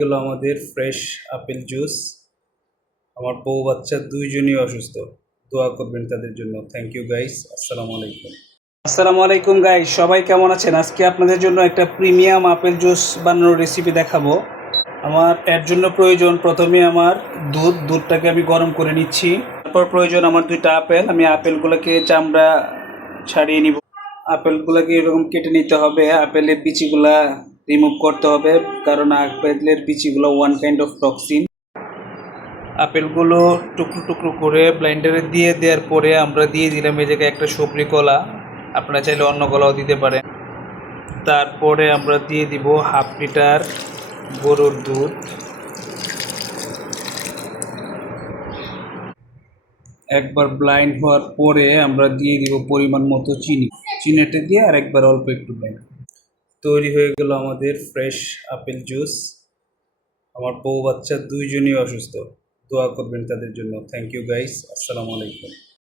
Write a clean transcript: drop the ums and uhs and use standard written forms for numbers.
হলো আমাদের fresh apple juice. আমার বউ বাচ্চা দুইজনই অসুস্থ, দোয়া করবেন তাদের জন্য। থ্যাংক ইউ গাইস, আসসালামু আলাইকুম। আসসালামু আলাইকুম গাইস, সবাই কেমন আছেন? আজকে আপনাদের জন্য একটা প্রিমিয়াম আপেল জুস বানানোর রেসিপি দেখাবো। আমার এর জন্য প্রয়োজন প্রথমে আমার দুধটাকে আমি গরম করে নিচ্ছি। তারপর প্রয়োজন আমার দুইটা আপেল। আমি আপেলগুলোকে চামড়া ছাড়িয়ে নিব। আপেলগুলোকে এরকম কেটে নিতে হবে, আপেলের বিচিগুলা রিমুভ করতে হবে, কারণ আপেলের বিচিগুলো ওয়ান কাইন্ড অফ টক্সিন। আপেলগুলো টুকরো টুকরো করে ব্লেন্ডারে দিয়ে দেওয়ার পরে আমরা দিয়ে দিলাম এই জায়গায় একটা সবরি কলা, আপনারা চাইলে অন্য কলাও দিতে পারেন। তারপরে আমরা দিয়ে দিব হাফ লিটার গরুর দুধ। একবার ব্লাইন্ড হওয়ার পরে আমরা দিয়ে দিব পরিমাণ মতো চিনি। চিনিটা দিয়ে আর একবার অল্প একটু ব্লাইন্ড। তৈরি হয়ে গেল আমাদের ফ্রেশ আপেল জুস। আমার বউ বাচ্চা দুইজনই অসুস্থ, দোয়া করবেন তাদের জন্য। থ্যাংক ইউ গাইস, আসসালামু আলাইকুম।